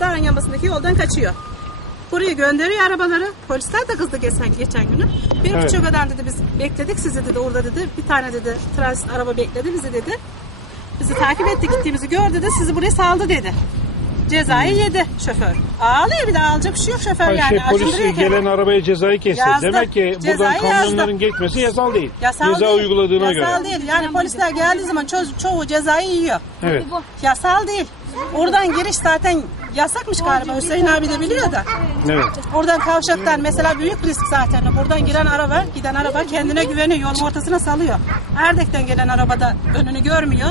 dağın yamasındaki yoldan kaçıyor. Buraya gönderiyor arabaları. Polisler de kızdı geçen, geçen günü. Bir Evet. buçuk kadar dedi biz bekledik sizi dedi orada dedi. Bir tane dedi transit araba bekledi bizi dedi. Bizi takip etti gittiğimizi gördü dedi. Sizi buraya saldı dedi. Cezayı yedi şoför. Ağlıyor bir de alacak bir şey yok şoför Ay yani. şey, polis gelen kendini. arabaya cezayı kesti. Yazdı. Demek ki buradan Cezayı kamyonların yazdı. geçmesi yasal değil. Yasal Ceza değil. uyguladığına Yasal göre. değil. Yani polisler geldiği zaman ço- çoğu cezayı yiyor. Evet. Yasal değil. Oradan giriş zaten yasakmış galiba. Hüseyin abi de biliyor da. Evet. Oradan kavşaktan mesela büyük risk zaten. Buradan giren araba, giden araba kendine güveniyor. Yolun ortasına salıyor. Erdek'ten gelen arabada önünü görmüyor.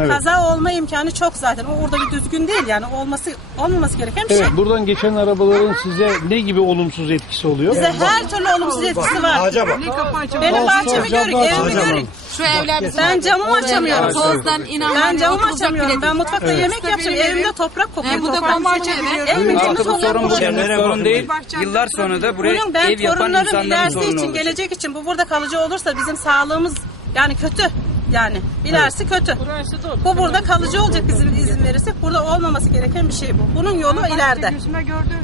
Evet. Kaza olma imkanı çok zaten. O orada bir düzgün değil yani. Olması olmaması gereken bir şey. Evet, buradan geçen arabaların size ne gibi olumsuz etkisi oluyor? Bize her türlü olumsuz etkisi var. Ağaca bak. Benim bahçemi görün, evimi görün. Şu evler bizim. Ben camımı açamıyorum. Tozdan inanmam. Ben camımı açamıyorum. Ben mutfakta yemek yapacağım. Evimde toprak kokuyor. E, bu da kokuyor. evi. Evimin içinde toprak kokuyor. sorun değil. Yıllar sonra da buraya ev yapan insanların sorunu için, olacak. gelecek için bu burada kalıcı olursa bizim sağlığımız yani kötü. Yani ilerisi kötü. Bu burada kalıcı olacak bizim izin verirsek. Burada olmaması gereken bir şey bu. Bunun yolu ileride.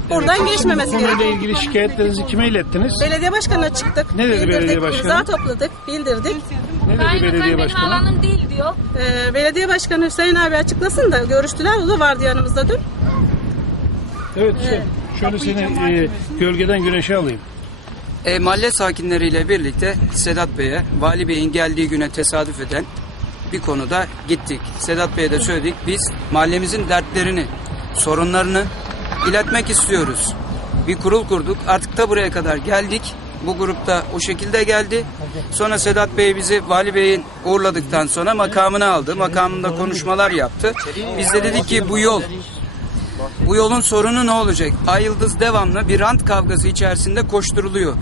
Buradan geçmemesi Konuyla gerekiyor. ilgili şikayetlerinizi kime ilettiniz? Belediye başkanına çıktık. Ne dedi bildirdik, belediye başkanı? imza topladık, bildirdik. Ne dedi belediye başkanı? alanım değil diyor. Ee, belediye başkanı Hüseyin abi açıklasın da görüştüler. O da vardı yanımızda dün. Evet, şey, şöyle seni e, gölgeden güneşe alayım. E, mahalle sakinleriyle birlikte Sedat Bey'e, Vali Bey'in geldiği güne tesadüf eden bir konuda gittik. Sedat Bey'e de söyledik. Biz mahallemizin dertlerini, sorunlarını iletmek istiyoruz. Bir kurul kurduk. Artık da buraya kadar geldik. Bu grupta o şekilde geldi. Sonra Sedat Bey bizi Vali Bey'in uğurladıktan sonra makamına aldı. Makamında konuşmalar yaptı. Biz de dedik ki bu yol bu yolun sorunu ne olacak? Ay Yıldız devamlı bir rant kavgası içerisinde koşturuluyor.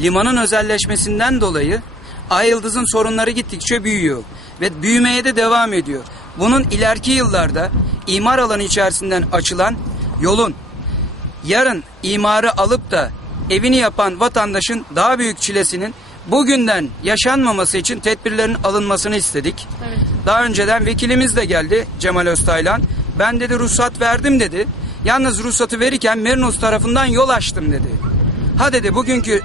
Limanın özelleşmesinden dolayı Ay Yıldız'ın sorunları gittikçe büyüyor ve büyümeye de devam ediyor. Bunun ileriki yıllarda imar alanı içerisinden açılan yolun yarın imarı alıp da evini yapan vatandaşın daha büyük çilesinin bugünden yaşanmaması için tedbirlerin alınmasını istedik. Daha önceden vekilimiz de geldi Cemal Öztaylan. Ben dedi ruhsat verdim dedi. Yalnız ruhsatı verirken Merinos tarafından yol açtım dedi. Ha dedi bugünkü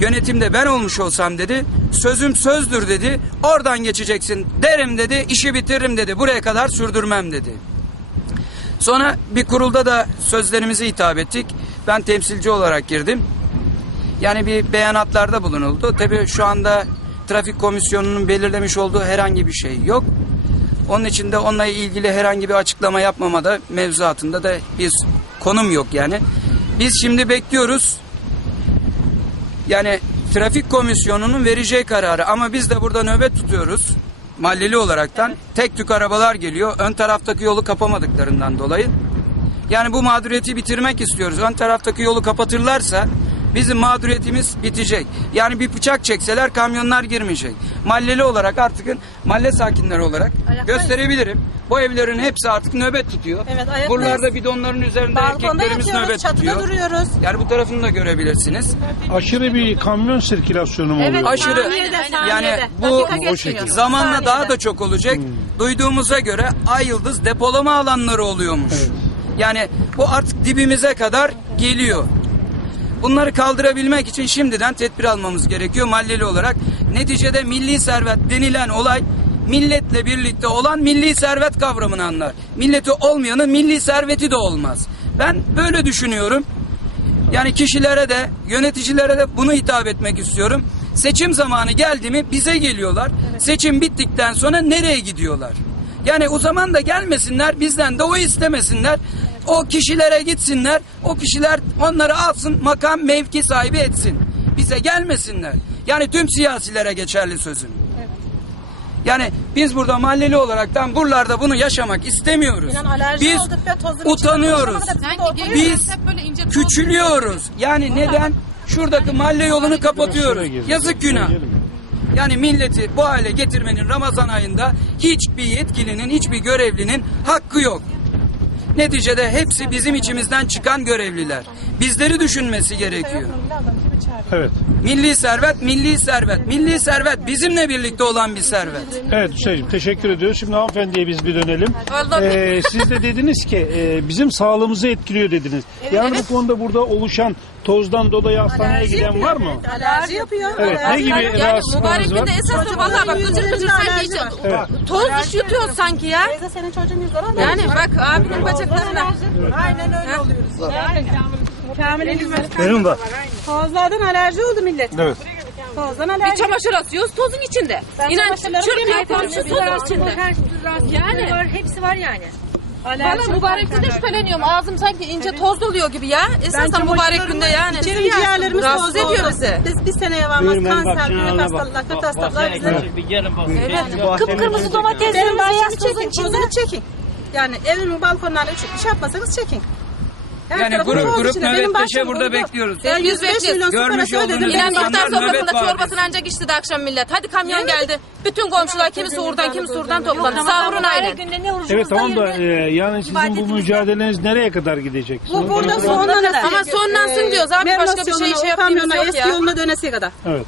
yönetimde ben olmuş olsam dedi. Sözüm sözdür dedi. Oradan geçeceksin derim dedi. işi bitiririm dedi. Buraya kadar sürdürmem dedi. Sonra bir kurulda da sözlerimizi hitap ettik. Ben temsilci olarak girdim. Yani bir beyanatlarda bulunuldu. Tabii şu anda trafik komisyonunun belirlemiş olduğu herhangi bir şey yok. Onun için de onunla ilgili herhangi bir açıklama yapmamada mevzuatında da bir konum yok yani. Biz şimdi bekliyoruz. Yani trafik komisyonunun vereceği kararı ama biz de burada nöbet tutuyoruz. Mahalleli olaraktan tek tük arabalar geliyor. Ön taraftaki yolu kapamadıklarından dolayı. Yani bu mağduriyeti bitirmek istiyoruz. Ön taraftaki yolu kapatırlarsa bizim mağduriyetimiz bitecek. Yani bir bıçak çekseler kamyonlar girmeyecek. Mahalleli olarak artık mahalle sakinleri olarak Ayaktayız. gösterebilirim. Bu evlerin hepsi artık nöbet tutuyor. Evet, ayaktayız. Buralarda bidonların üzerinde Balkonda erkeklerimiz nöbet çatıda tutuyor. duruyoruz. Yani bu tarafını da görebilirsiniz. Aşırı bir kamyon sirkülasyonu mu oluyor? Aşırı Saniyede, yani saniyede. bu Dakika o zamanla Saniyede. daha da çok olacak. Duyduğumuza göre Ay Yıldız depolama alanları oluyormuş. Yani bu artık dibimize kadar geliyor. Bunları kaldırabilmek için şimdiden tedbir almamız gerekiyor mahalleli olarak. Neticede milli servet denilen olay milletle birlikte olan milli servet kavramını anlar. Milleti olmayanın milli serveti de olmaz. Ben böyle düşünüyorum. Yani kişilere de yöneticilere de bunu hitap etmek istiyorum. Seçim zamanı geldi mi bize geliyorlar. Seçim bittikten sonra nereye gidiyorlar? Yani o zaman da gelmesinler bizden de o istemesinler. O kişilere gitsinler. O kişiler onları alsın makam mevki sahibi etsin. Bize gelmesinler. Yani tüm siyasilere geçerli sözüm. Yani biz burada mahalleli olaraktan buralarda bunu yaşamak istemiyoruz. İnan Biz utanıyoruz. Biz küçülüyoruz. Yani neden? Şuradaki mahalle yolunu kapatıyoruz. Yazık günah. Yani milleti bu hale getirmenin Ramazan ayında hiçbir yetkilinin, hiçbir görevlinin hakkı yok. Neticede hepsi bizim içimizden çıkan görevliler. Bizleri düşünmesi gerekiyor. Evet. Milli servet, milli servet, milli servet bizimle birlikte olan bir servet. Evet Hüseyin'cim teşekkür ediyoruz. Şimdi hanımefendiye biz bir dönelim. Ee, siz de dediniz ki e, bizim sağlığımızı etkiliyor dediniz. Yani bu konuda burada oluşan tozdan dolayı hastaneye giden var mı? Alerji yapıyor. Evet, ne Alerji gibi. Yani rahatsızlıklarınız mübarek var? günde esas dur valla bak gıcır gıcır sanki içi Evet. toz üşütüyor sanki ya. Teyze senin çocuğun yüzler ama. Yani bak abinin bacaklarına. Aynen öyle oluyoruz. Kamil'in yüzleri. Benim var. Tozlardan alerji oldu millet. Evet. Tozdan Bir alerji. çamaşır asıyoruz tozun içinde. İnan çamaşırlarımı çırpıyor komşu tozun içinde. Her türlü rahatsızlığı Yani. var, hepsi var yani. Valla mübarek günde şüpheleniyorum. Ağzım sanki ince toz doluyor gibi ya. Esasen mübarek günde yani. İçeri ciğerlerimiz Rahatsız ediyor bizi. Biz bir seneye varmaz kanser, büyük hastalıklar, kötü hastalıklar bize. Evet. Kıpkırmızı domateslerin tozun çekin, tozunu çekin. Yani evimin balkonlarına iş yapmasanız çekin. Her Yani tarafı grup toz grup içinde. Benim nöbetleşe bahçem burada oldu. bekliyoruz. Ben Biz 105 bekliyoruz. milyon su Görmüş parası ödedim. olduğunuz İnan iftar nöbet sofrasında var. çorbasını ancak içti de akşam millet. Hadi kamyon geldi. Bütün komşular kimisi oradan kimisi oradan toplandı. Ne orucumuz Evet tamam da e, yani sizin bu mücadeleniz nereye kadar gidecek? Bu burada sonlanır. Ama sonlansın diyoruz abi, başka bir şey- şey yaptığımız yok eski ya. yoluna dönesi kadar. Evet.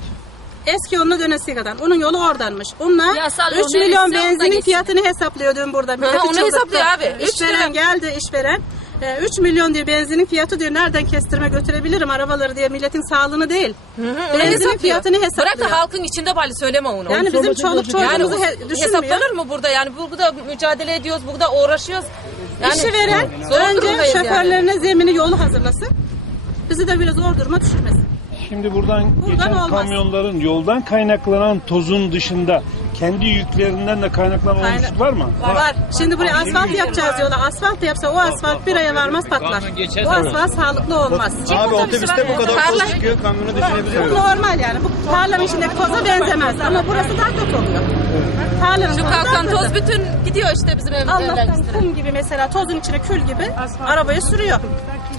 Eski yoluna dönesi kadar. Onun yolu oradanmış. Onlar Yasal 3 yol milyon neresi, benzinin fiyatını hesaplıyor dün burada. Milleti onu çıldırttı. hesaplıyor abi. İşveren geldi işveren. 3 milyon diyor benzinin fiyatı diyor nereden kestirme götürebilirim arabaları diye milletin sağlığını değil. Öyle Benzinin hesaplıyor. fiyatını hesaplıyor. Bırak da halkın içinde bari söyleme onu. Yani bizim çoluk Yani çocuğumuzu he- düşünmüyor. hesaplanır mı burada? Yani burada mücadele ediyoruz, burada uğraşıyoruz. Yani İşi veren zor önce durumdayız yani. şoförlerine zemini yolu hazırlasın. Bizi de biraz zor duruma düşürmesin. Şimdi buradan, geçen olmaz. kamyonların yoldan kaynaklanan tozun dışında kendi yüklerinden de kaynaklanan Aynen. olumsuz var mı? Var. Şimdi buraya asfalt yapacağız diyorlar. Asfalt yapsa o asfalt bir aya varmaz patlar. O asfalt sağlıklı olmaz. Abi otobüste bu kadar Tarla- toz çıkıyor kamyonu düşünebiliyor Bu musun? normal yani. Bu tarlanın içindeki toza benzemez. Ama burası daha kötü oluyor. Tarlanın Şu kalkan toz bütün gidiyor işte bizim evimizden Allah'tan kum gibi mesela tozun içine kül gibi arabayı sürüyor.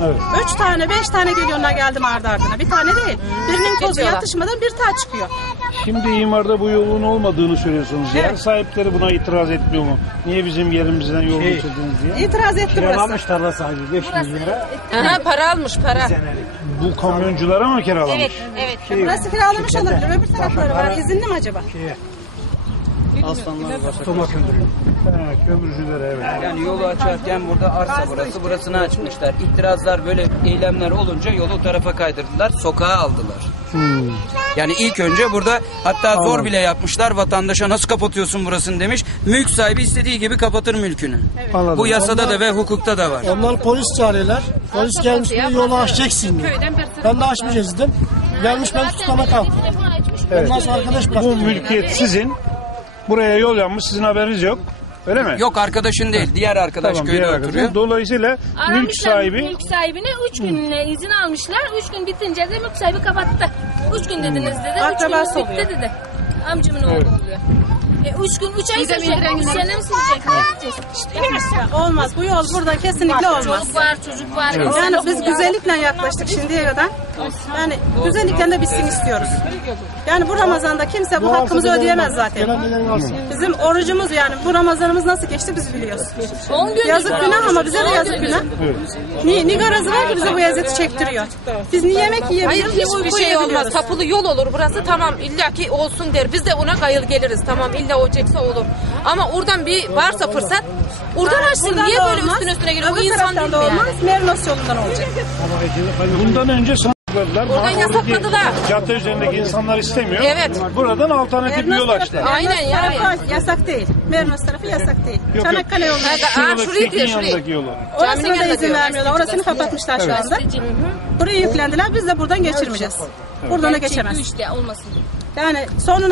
Evet. Üç tane, beş tane geliyorlar geldim ardı ardına. Bir tane değil. Birinin tozu Geçiyorlar. yatışmadan bir tane çıkıyor. Şimdi imarda bu yolun olmadığını söylüyorsunuz. Yer sahipleri buna itiraz etmiyor mu? Niye bizim yerimizden yol geçirdiniz diye? İtiraz etti burası. tarla sahibi 5 milyara. Aha, para almış para. Bu kamyonculara mı kiralamış? Evet, evet. Burası kiralamış olabilir. Öbür tarafları var. İzinli mi acaba? Aslanlar var. He, kömürcülere evet. Yani yolu açarken burada arsa burası, burasını açmışlar. İtirazlar böyle eylemler olunca yolu o tarafa kaydırdılar, sokağa aldılar. Yani ilk önce burada hatta zor Anladım. bile yapmışlar. Vatandaşa nasıl kapatıyorsun burasını demiş. Mülk sahibi istediği gibi kapatır mülkünü. Anladım. Bu yasada da ve hukukta da var. Onlar polis çağırıyorlar. Polis gelmiş diyor yolu açacaksın diyor. Ben de açmayacağız dedim. Gelmiş ben tutamak al. Ondan sonra arkadaş Bu bıraktı. mülkiyet sizin. Buraya yol yapmış sizin haberiniz yok. Öyle mi? Yok arkadaşın değil, diğer arkadaş Tamam, köyde diğer oturuyor. Dolayısıyla mülk Aramışlar sahibi Mülk sahibine 3 gününe izin almışlar. 3 gün bitince de mülk sahibi kapattı. 3 gün dediniz dedi. 3 Akrabası gün oluyor. bitti dedi. Amcamın oğlu oluyor. E 3 gün 3 ay sürecek. 3 sene mi sürecek? Olmaz. Bu yol burada kesinlikle olmaz. Çocuk var, çocuk var. Yani biz güzellikle yaklaştık şimdiye kadar. Yani güzellikle de bitsin istiyoruz. Yani bu Ramazan'da kimse bu hakkımızı ödeyemez zaten. Bizim orucumuz yani bu Ramazanımız nasıl geçti biz biliyoruz. 10 gün Yazık günah ama bize de yazık günah. Niye, ne garazı var ki bize bu eziyeti çektiriyor. Biz niye yemek Hayır yiyebiliyoruz, ne hiçbir şey olmaz. Tapulu yol olur burası tamam illa ki olsun der. Biz de ona gayıl geliriz tamam illa olacaksa olur. Ama oradan bir varsa fırsat oradan açsın. Buradan Niye böyle olmaz, üstüne üstüne geliyor? Bu öbür insan taraftan değil da mi olmaz, yani? Merinos yolundan olacak. bundan önce sakladılar. Oradan yasakladılar. Cadde üzerindeki insanlar istemiyor. Evet. Buradan alternatif bir yol tarafı- açtılar. Aynen yani. tarafı yasak değil. Merinos tarafı yasak değil. Yok. Çanakkale. Ha, Şuradaki şurayı diyor, şurayı. yanındaki yolu. Orasına da yanında izin diyor. vermiyorlar. Orasını kapatmışlar şu anda. Buraya yüklendiler. Biz de buradan geçirmeyeceğiz. Buradan da geçemez. işte olmasın. Yani sonuna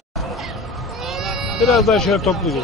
Biraz daha şöyle toplu gelin.